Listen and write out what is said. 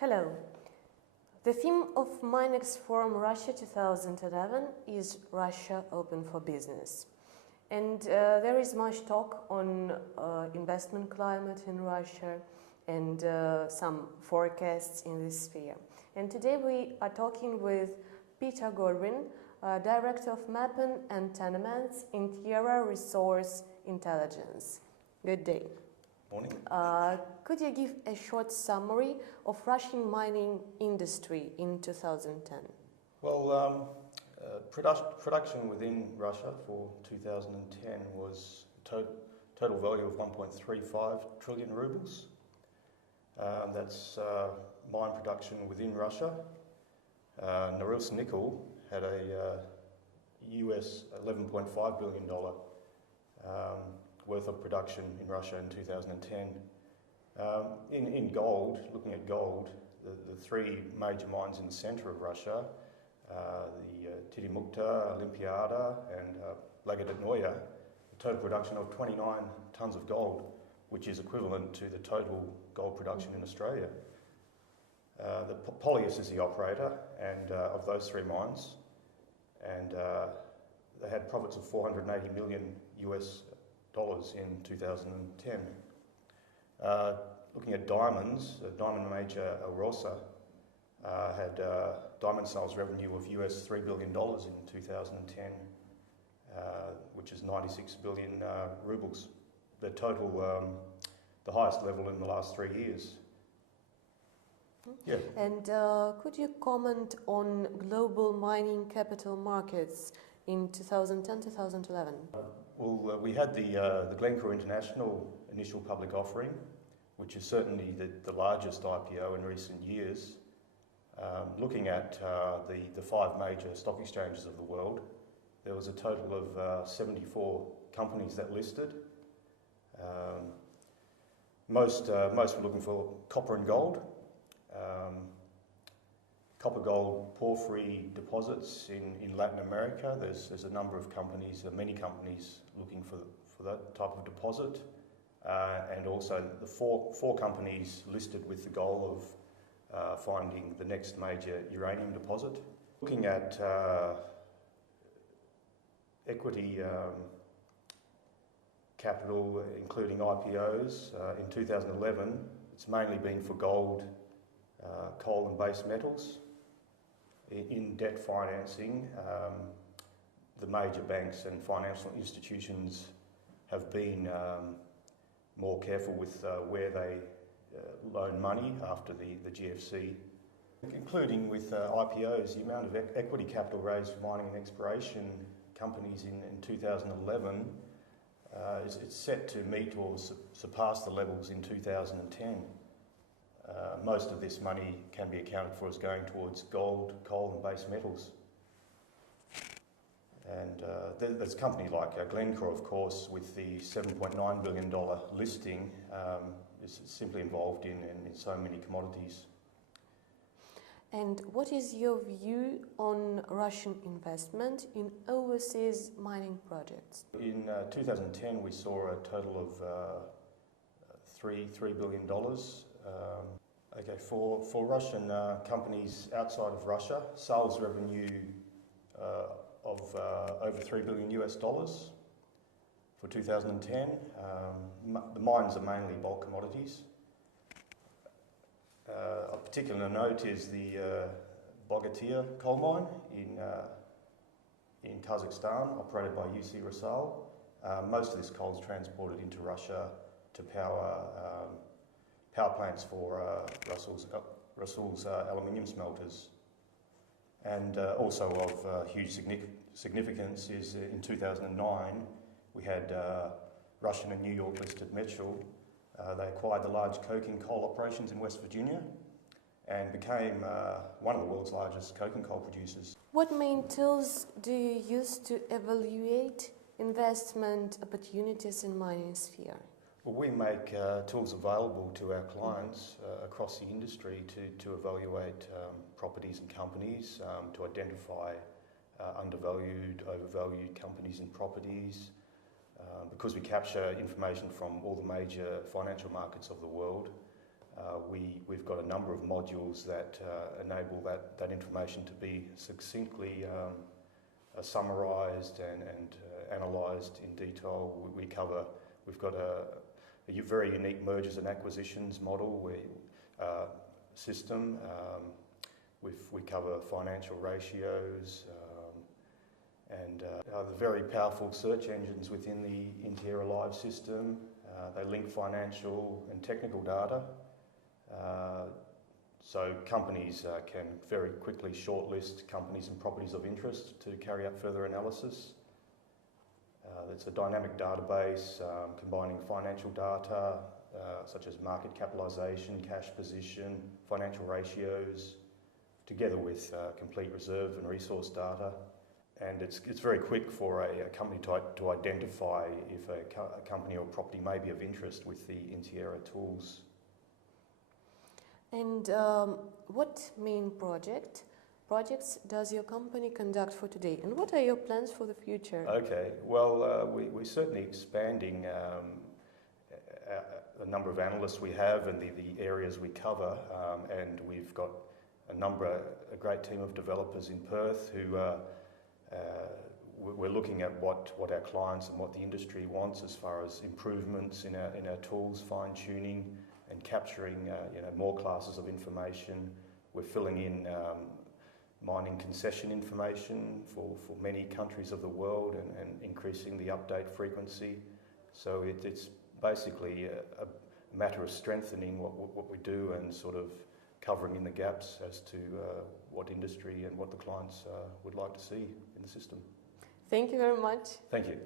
Hello. The theme of MINEX Forum Russia 2011 is Russia Open for Business. And there is much talk on investment climate in Russia and some forecasts in this sphere. And today we are talking with Peter Godwin, Director of Mapping Tenements, Intierra Resources Intelligence. Good day. Morning. Could you give a short summary of Russian mining industry in 2010? Well, production within Russia for 2010 was total value of 1.35 trillion rubles. That's mine production within Russia. Norilsk nickel had a US $11.5 billion worth of production in Russia in 2010. In gold, looking at gold, the three major mines in the centre of Russia, the Tidimukta, Olimpiada and Lagodnoye, a total production of 29 tonnes of gold, which is equivalent to the total gold production in Australia. The Polyus is the operator and of those three mines, and they had profits of 480 million US dollars in 2010. Looking at diamonds, the diamond major Alrosa had diamond sales revenue of US $3 billion in 2010, which is 96 billion rubles. The total, the highest level in the last 3 years. Yeah. And could you comment on global mining capital markets in 2010-2011? Well, we had the Glencore International initial public offering, which is certainly the largest IPO in recent years. Looking at the five major stock exchanges of the world, there was a total of 74 companies that listed. Most were looking for copper and gold. Copper gold porphyry deposits in Latin America. There's a number of companies, many companies looking for that type of deposit, and also the four companies listed with the goal of finding the next major uranium deposit. Looking at equity capital, including IPOs, in 2011, it's mainly been for gold, coal and base metals. In debt financing, the major banks and financial institutions have been more careful with where they loan money after the GFC. Including with IPOs, the amount of equity capital raised for mining and exploration companies in 2011 it's set to meet or surpass the levels in 2010. Most of this money can be accounted for as going towards gold, coal and base metals. And there's a company like Glencore, of course, with the $7.9 billion listing, is simply involved in so many commodities. And what is your view on Russian investment in overseas mining projects? In 2010, we saw a total of $3 billion. Okay, for Russian companies outside of Russia, sales revenue of over $3 billion US dollars for 2010. The mines are mainly bulk commodities. Of particular note is the Bogatyr coal mine in Kazakhstan, operated by UC Rusal. Most of this coal is transported into Russia to power plants for Rusal's aluminium smelters. And also of huge significance is in 2009 we had Russian and New York listed Mitchell. They acquired the large coking coal operations in West Virginia and became one of the world's largest coking coal producers. What main tools do you use to evaluate investment opportunities in mining sphere? Well, we make tools available to our clients across the industry to evaluate properties and companies, to identify undervalued, overvalued companies and properties. Because we capture information from all the major financial markets of the world, We've got a number of modules that enable that information to be succinctly summarised and analysed in detail. We've got a very unique mergers and acquisitions model system. We cover financial ratios and the very powerful search engines within the Intierra Live system. They link financial and technical data. So companies can very quickly shortlist companies and properties of interest to carry out further analysis. It's a dynamic database combining financial data such as market capitalisation, cash position, financial ratios, together with complete reserve and resource data. And it's very quick for a company to identify if a company or property may be of interest with the Intierra tools. And what main projects does your company conduct for today, and what are your plans for the future? Okay, well, we're certainly expanding the number of analysts we have and the areas we cover, and we've got a great team of developers in Perth who we're looking at what our clients and what the industry wants as far as improvements in our tools, fine-tuning and capturing more classes of information. We're filling in mining concession information for many countries of the world and increasing the update frequency. So it's basically a matter of strengthening what we do and sort of covering in the gaps as to what industry and what the clients would like to see in the system. Thank you very much. Thank you.